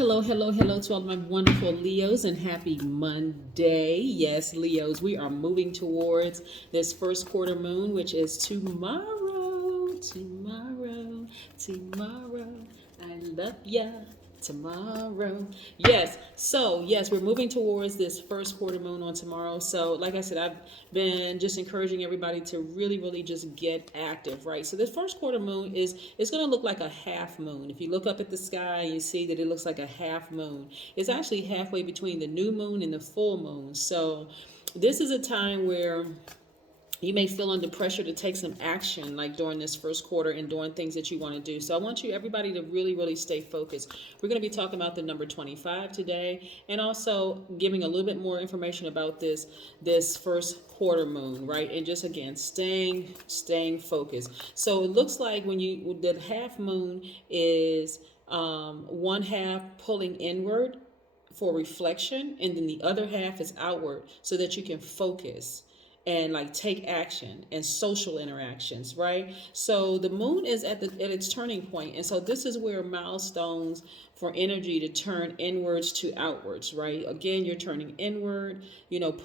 Hello, hello, hello to all my wonderful Leos and happy Monday. Yes, Leos, we are moving towards this first quarter moon, which is tomorrow. Tomorrow. I love ya. Tomorrow. Yes, we're moving towards this first quarter moon on tomorrow. So, like I said, I've been just encouraging everybody to really just get active, right? So, this first quarter moon it's going to look like a half moon. If you look up at the sky, you see that it looks like a half moon. It's actually halfway between the new moon and the full moon. So, this is a time where you may feel under pressure to take some action like during this first quarter and doing things that you want to do. So I want everybody to really stay focused. We're going to be talking about the number 25 today, and also giving a little bit more information about this first quarter moon, right? And just again, staying focused. So it looks like the half moon is one half pulling inward for reflection, and then the other half is outward so that you can focus and like take action and social interactions, right? So the moon is at its turning point, and so this is where milestones for energy to turn inwards to outwards, right? Again, you're turning inward,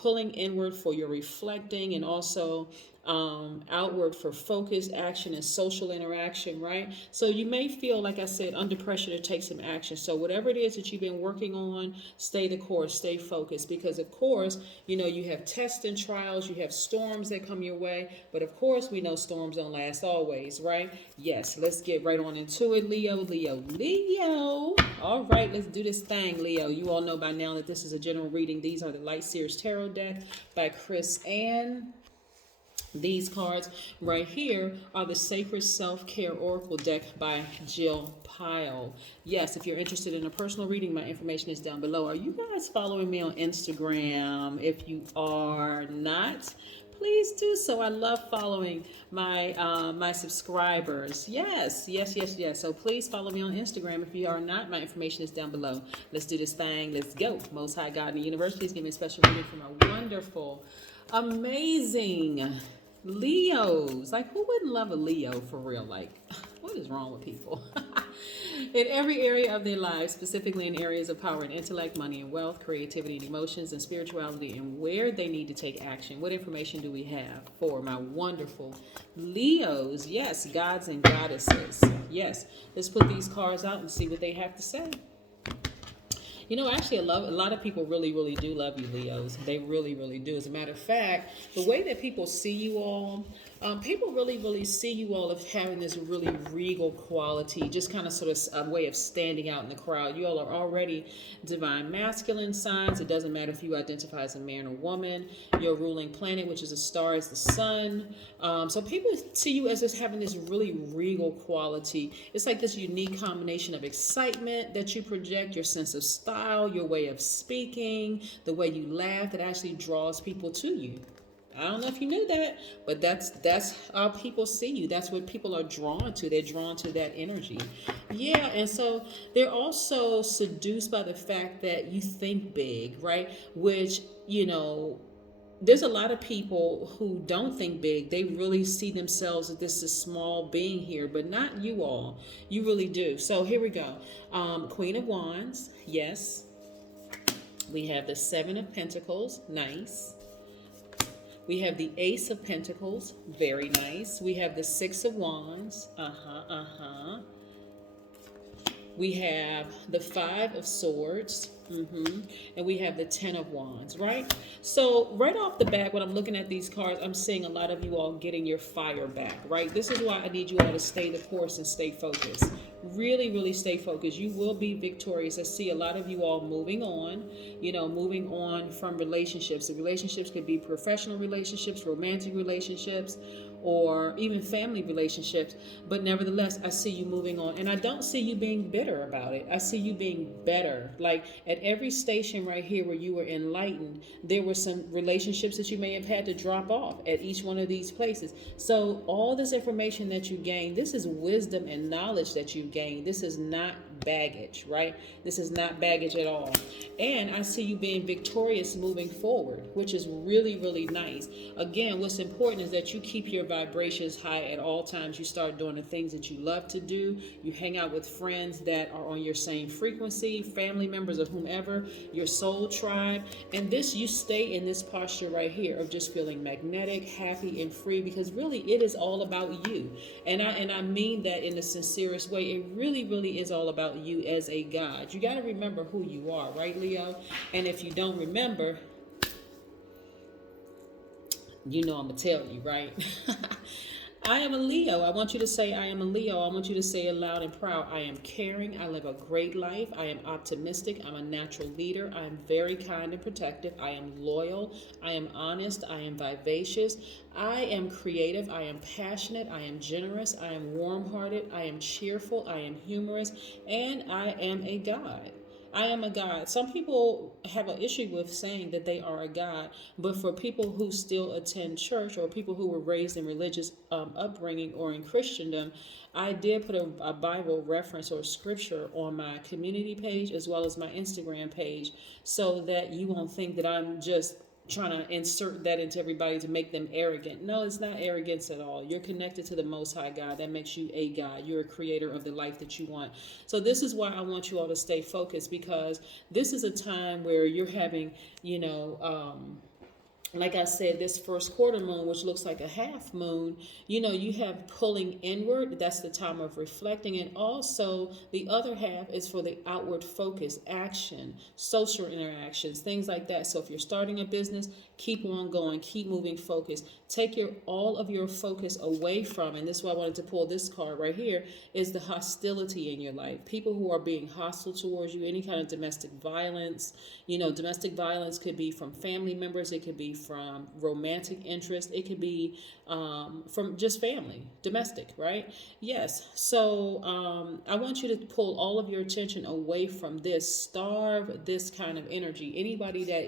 pulling inward for your reflecting, and also outward for focus, action, and social interaction, right? So you may feel, like I said, under pressure to take some action. So whatever it is that you've been working on, stay the course, stay focused, because of course, you have tests and trials, you have storms that come your way, but of course we know storms don't last always, right? Yes, let's get right on into it, Leo. All right, let's do this thing, Leo. You all know by now that this is a general reading. These are the Light Seers Tarot deck by Chris Ann. These cards right here are the Sacred Self-Care Oracle deck by Jill Pyle. Yes, if you're interested in a personal reading, my information is down below. Are you guys following me on Instagram? If you are not, please do so. I love following my subscribers. Yes. So please follow me on Instagram. If you are not, my information is down below. Let's do this thing. Let's go. Most High God in the universe, please give me a special reading for my wonderful, amazing Leos. Like, who wouldn't love a Leo for real? Like, what is wrong with people? In every area of their lives, specifically in areas of power and intellect, money and wealth, creativity and emotions, and spirituality, and where they need to take action. What information do we have for my wonderful Leos? Yes, gods and goddesses. Yes, let's put these cards out and see what they have to say. Actually, a lot of people really do love you, Leos. They really do. As a matter of fact, the way that people see you all, people really see you all as having this really regal quality, just kind of sort of a way of standing out in the crowd. You all are already divine masculine signs. It doesn't matter if you identify as a man or woman. Your ruling planet, which is a star, is the sun. So people see you as just having this really regal quality. It's like this unique combination of excitement that you project, your sense of style, your way of speaking, the way you laugh, that actually draws people to you. I don't know if you knew that, but that's how people see you. That's what people are drawn to. They're drawn to that energy. Yeah, and so they're also seduced by the fact that you think big, right? Which, there's a lot of people who don't think big. They really see themselves as this is small being here, but not you all. You really do. So here we go. Queen of Wands, yes. We have the Seven of Pentacles, nice. We have the Ace of Pentacles, very nice. We have the Six of Wands, We have the Five of Swords, and we have the Ten of Wands, right? So right off the bat, when I'm looking at these cards, I'm seeing a lot of you all getting your fire back, right? This is why I need you all to stay the course and stay focused. Really stay focused. You will be victorious. I see a lot of you all moving on, moving on from relationships. The relationships could be professional relationships, romantic relationships, or even family relationships. But nevertheless, I see you moving on. And I don't see you being bitter about it. I see you being better. Like at every station right here where you were enlightened, there were some relationships that you may have had to drop off at each one of these places. So all this information that you gain, this is wisdom and knowledge that you gain. This is not baggage, right? This is not baggage at all. And I see you being victorious moving forward, which is really, really nice. Again, what's important is that you keep your vibrations high at all times. You start doing the things that you love to do. You hang out with friends that are on your same frequency, family members of whomever, your soul tribe. And this, you stay in this posture right here of just feeling magnetic, happy, and free, because really it is all about you. And I mean that in the sincerest way. It really, really is all about you as a God. You got to remember who you are, right, Leo? And if you don't remember, you know I'm going to tell you, right? I am a Leo. I want you to say, I am a Leo. I want you to say it loud and proud. I am caring. I live a great life. I am optimistic. I'm a natural leader. I am very kind and protective. I am loyal. I am honest. I am vivacious. I am creative. I am passionate. I am generous. I am warm-hearted. I am cheerful. I am humorous. And I am a God. I am a God. Some people have an issue with saying that they are a God, but for people who still attend church or people who were raised in religious upbringing or in Christendom, I did put a Bible reference or scripture on my community page as well as my Instagram page so that you won't think that I'm just trying to insert that into everybody to make them arrogant. No, it's not arrogance at all. You're connected to the Most High God. That makes you a God. You're a creator of the life that you want. So this is why I want you all to stay focused, because this is a time where you're having, like I said, this first quarter moon, which looks like a half moon, you have pulling inward. That's the time of reflecting. And also the other half is for the outward focus, action, social interactions, things like that. So if you're starting a business, keep on going, keep moving focus. Take all of your focus away from, and this is why I wanted to pull this card right here, is the hostility in your life. People who are being hostile towards you, any kind of domestic violence. Domestic violence could be from family members. It could be from romantic interest. It could be from just family, domestic, right? Yes. So I want you to pull all of your attention away from this. Starve this kind of energy. Anybody that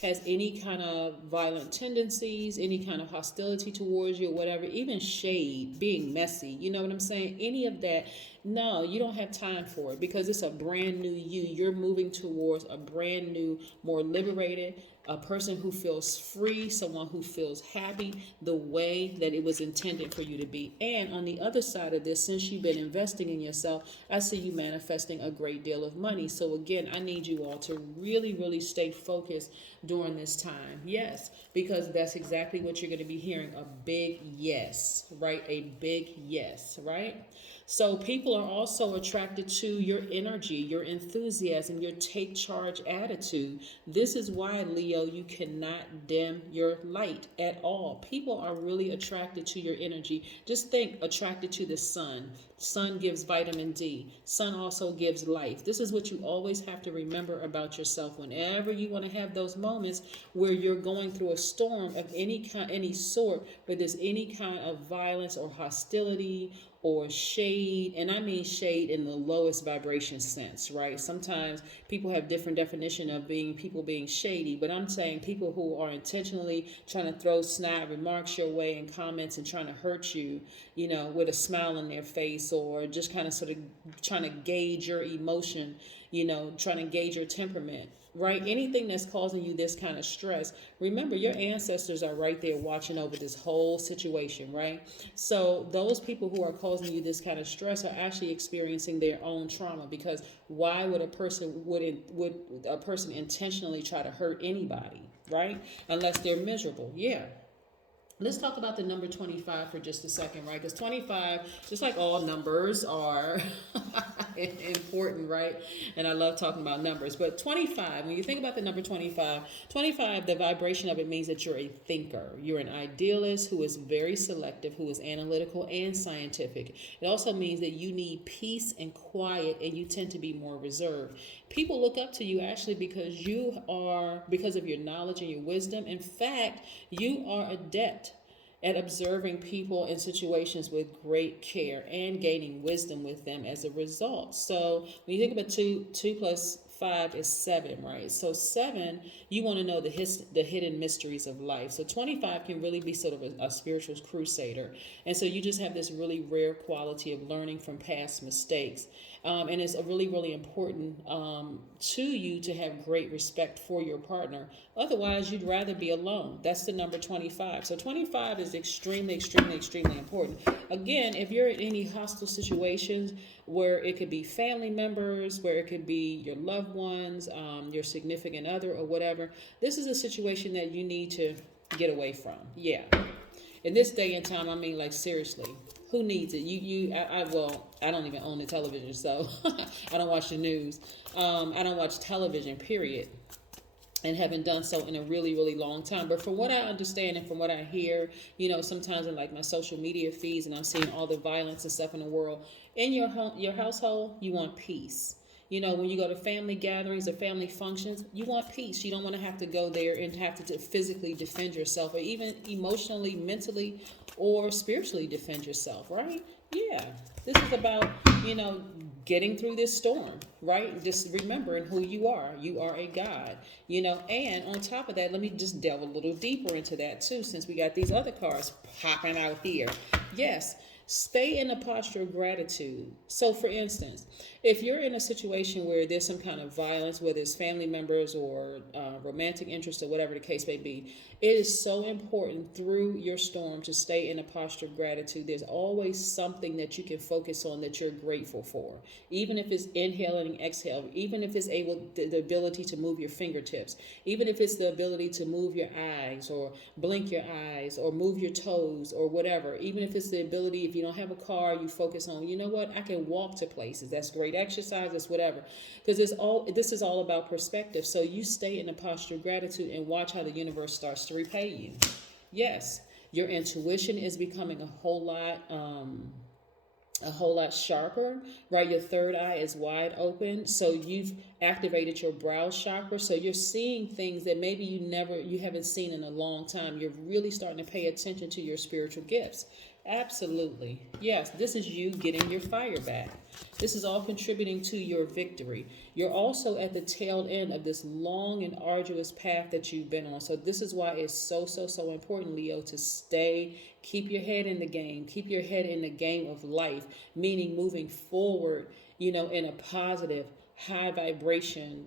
has any kind of violent tendencies, any kind of hostility towards you, or whatever, even shade, being messy, you know what I'm saying? Any of that. No, you don't have time for it, because it's a brand new you. You're moving towards a brand new, more liberated, a person who feels free, someone who feels happy the way that it was intended for you to be. And on the other side of this, since you've been investing in yourself, I see you manifesting a great deal of money. So again, I need you all to really, really stay focused during this time. Yes, because that's exactly what you're going to be hearing. A big yes, right? A big yes, right? So people are also attracted to your energy, your enthusiasm, your take charge attitude. This is why, Leo, you cannot dim your light at all. People are really attracted to your energy. Just think, attracted to the sun. Sun gives vitamin D. Sun also gives life. This is what you always have to remember about yourself whenever you want to have those moments where you're going through a storm of any sort, where there's any kind of violence or hostility or shade. And I mean shade in the lowest vibration sense, right? Sometimes people have different definition of people being shady, but I'm saying people who are intentionally trying to throw snide remarks your way in comments and trying to hurt you, with a smile on their face, or just kind of sort of trying to gauge your emotion, trying to gauge your temperament. Right? Anything that's causing you this kind of stress, remember your ancestors are right there watching over this whole situation, right? So those people who are causing you this kind of stress are actually experiencing their own trauma, because why would a person intentionally try to hurt anybody, right? Unless they're miserable. Yeah. Let's talk about the number 25 for just a second, right? Because 25, just like all numbers, are important, right? And I love talking about numbers. But 25, when you think about the number 25, the vibration of it means that you're a thinker. You're an idealist who is very selective, who is analytical and scientific. It also means that you need peace and quiet, and you tend to be more reserved. People look up to you actually because of your knowledge and your wisdom. In fact, you are adept at observing people and situations with great care and gaining wisdom with them as a result. So when you think about 2 plus 5 is 7, right? So 7, you want to know the hidden mysteries of life. So 25 can really be sort of a spiritual crusader. And so you just have this really rare quality of learning from past mistakes. And it's a really, really important to you to have great respect for your partner. Otherwise, you'd rather be alone. That's the number 25. So 25 is extremely, extremely, extremely important. Again, if you're in any hostile situations where it could be family members, where it could be your loved ones, your significant other, or whatever, this is a situation that you need to get away from. Yeah. In this day and time, I mean, like, seriously, who needs it? Well, I don't even own the television, so I don't watch the news. I don't watch television, period, and haven't done so in a really, really long time. But from what I understand and from what I hear, sometimes in like my social media feeds, and I'm seeing all the violence and stuff in the world, in your home, your household, you want peace. When you go to family gatherings or family functions, you want peace. You don't want to have to go there and have to physically defend yourself, or even emotionally, mentally, or spiritually defend yourself, right? Yeah. This is about, getting through this storm, right? Just remembering who you are. You are a God, and on top of that, let me just delve a little deeper into that too, since we got these other cards popping out here. Yes. Stay in a posture of gratitude. So, for instance, if you're in a situation where there's some kind of violence, whether it's family members or romantic interest or whatever the case may be, it is so important through your storm to stay in a posture of gratitude. There's always something that you can focus on that you're grateful for, even if it's inhaling and exhale, even if it's the ability to move your fingertips, even if it's the ability to move your eyes or blink your eyes or move your toes or whatever, even if it's the ability, if you don't have a car, you focus on, I can walk to places. That's great exercise, that's whatever. Because this is all about perspective. So you stay in a posture of gratitude and watch how the universe starts to repay you. Yes, your intuition is becoming a whole lot sharper, right? Your third eye is wide open. So you've activated your brow chakra. So you're seeing things that maybe you haven't seen in a long time. You're really starting to pay attention to your spiritual gifts. Absolutely. Yes, this is you getting your fire back. This is all contributing to your victory. You're also at the tail end of this long and arduous path that you've been on. So this is why it's so, so, so important, Leo, to keep your head in the game, keep your head in the game of life, meaning moving forward, in a positive, high vibration,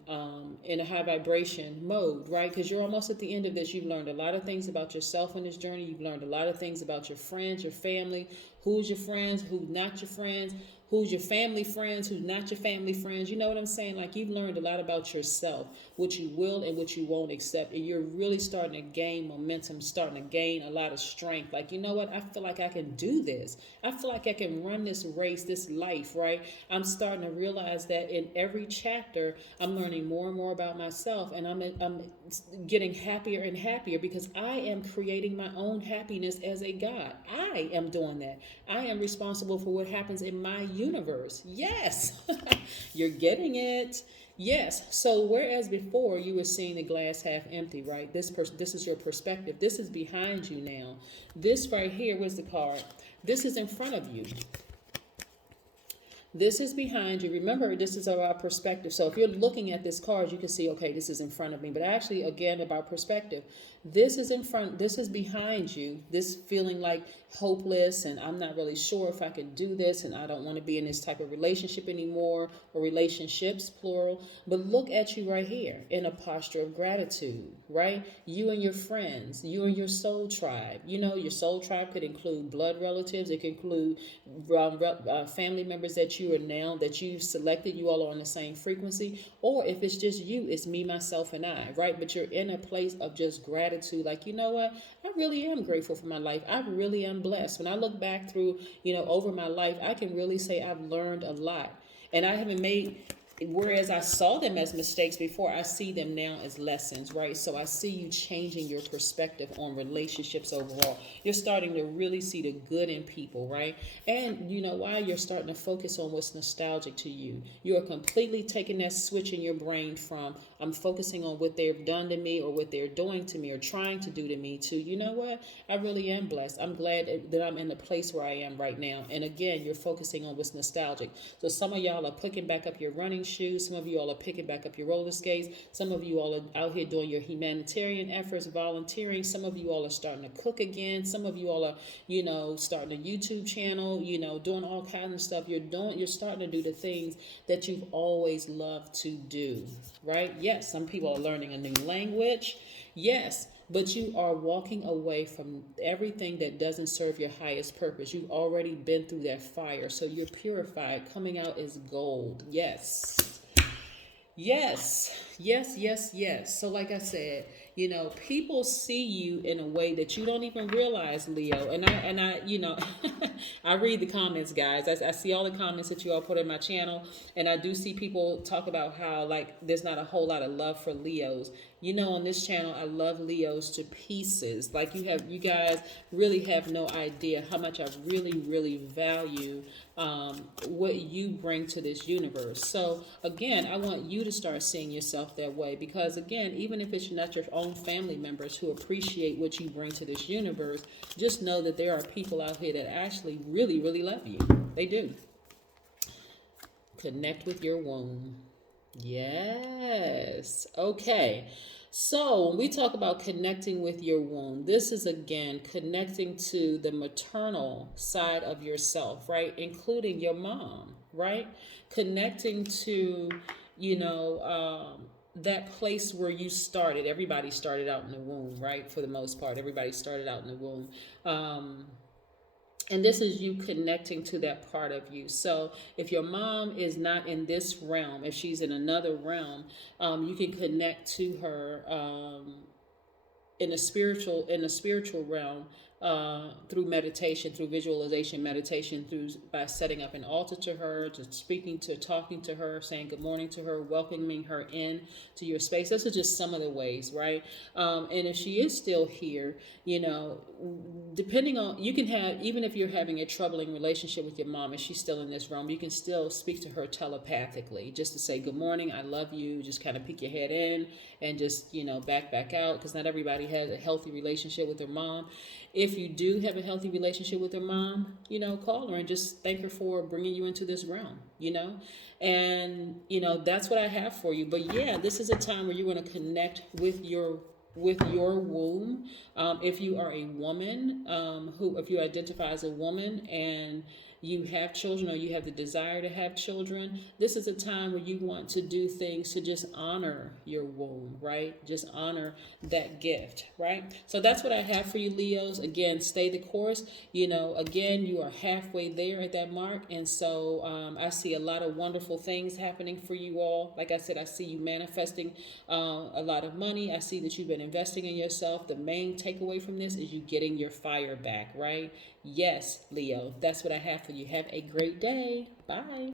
in a high vibration mode, right? Because you're almost at the end of this. You've learned a lot of things about yourself on this journey. You've learned a lot of things about your friends, your family, who's your friends, who's not your friends, who's your family friends, who's not your family friends. You know what I'm saying? Like, you've learned a lot about yourself, what you will and what you won't accept. And you're really starting to gain momentum, starting to gain a lot of strength. Like, you know what? I feel like I can do this. I feel like I can run this race, this life, right? I'm starting to realize that in every chapter, I'm learning more and more about myself. And I'm getting happier and happier because I am creating my own happiness as a God. I am doing that. I am responsible for what happens in my universe. Yes, you're getting it. Yes. So whereas before you were seeing the glass half empty, right? This is your perspective. This is behind you now. This right here was the card. This is in front of you. This is behind you. Remember, this is about perspective. So if you're looking at this card, you can see, okay, this is in front of me. But actually, again, about perspective. This is in front. This is behind you. This feeling like hopeless, and I'm not really sure if I can do this, and I don't want to be in this type of relationship anymore, or relationships, plural. But look at you right here in a posture of gratitude, right? You and your friends, you and your soul tribe. Your soul tribe could include blood relatives. It could include family members that you've selected. You all are on the same frequency. Or if it's just you, it's me, myself, and I, right? But you're in a place of just gratitude. Like, you know what? I really am grateful for my life. I really am blessed. When I look back through, over my life, I can really say I've learned a lot. And I haven't whereas I saw them as mistakes before, I see them now as lessons, right? So I see you changing your perspective on relationships overall. You're starting to really see the good in people, right? And you know why? You're starting to focus on what's nostalgic to you. You're completely taking that switch in your brain from I'm focusing on what they've done to me or what they're doing to me or trying to do to me to, you know what? I really am blessed. I'm glad that I'm in the place where I am right now. And again, you're focusing on what's nostalgic. So some of y'all are picking back up your running shoes. Some of you all are picking back up your roller skates. Some of you all are out here doing your humanitarian efforts, volunteering. Some of you all are starting to cook again. Some of you all are, starting a YouTube channel, doing all kinds of stuff. You're starting to do the things that you've always loved to do, right? Yes, some people are learning a new language. Yes, but you are walking away from everything that doesn't serve your highest purpose. You've already been through that fire, so you're purified. Coming out is gold. Yes. Yes, yes, yes, yes. So, like I said, people see you in a way that you don't even realize, Leo. And I, I read the comments, guys. I see all the comments that you all put in my channel, and I do see people talk about how like there's not a whole lot of love for Leos. On this channel, I love Leos to pieces. Like you guys really have no idea how much I really, really value what you bring to this universe. So again, I want you to start seeing yourself that way, because again, even if it's not your own family members who appreciate what you bring to this universe, just know that there are people out here that actually really, really love you. They do. Connect with your womb. Yes. Okay. So when we talk about connecting with your womb, this is again connecting to the maternal side of yourself, right? Including your mom, right? Connecting to, that place where you started. Everybody started out in the womb, right? For the most part, everybody started out in the womb. And this is you connecting to that part of you. So if your mom is not in this realm, if she's in another realm, you can connect to her in a spiritual realm, through meditation, through visualization, meditation, by setting up an altar to her, just talking to her, saying good morning to her, welcoming her in to your space. Those are just some of the ways, right? And if she is still here, depending on, you can have, even if you're having a troubling relationship with your mom and she's still in this realm, you can still speak to her telepathically, just to say good morning, I love you, just kind of peek your head in and just back out, because not everybody has a healthy relationship with their mom. If you do have a healthy relationship with your mom, call her and just thank her for bringing you into this realm, and that's what I have for you. But yeah, this is a time where you're going to connect with your womb. If you are a woman, if you identify as a woman and you have children, or you have the desire to have children, this is a time where you want to do things to just honor your womb, right? Just honor that gift, right? So that's what I have for you, Leos. Again, stay the course. Again, you are halfway there at that mark. And so I see a lot of wonderful things happening for you all. Like I said, I see you manifesting a lot of money. I see that you've been investing in yourself. The main takeaway from this is you getting your fire back, right? Yes, Leo, that's what I have for you. Have a great day. Bye.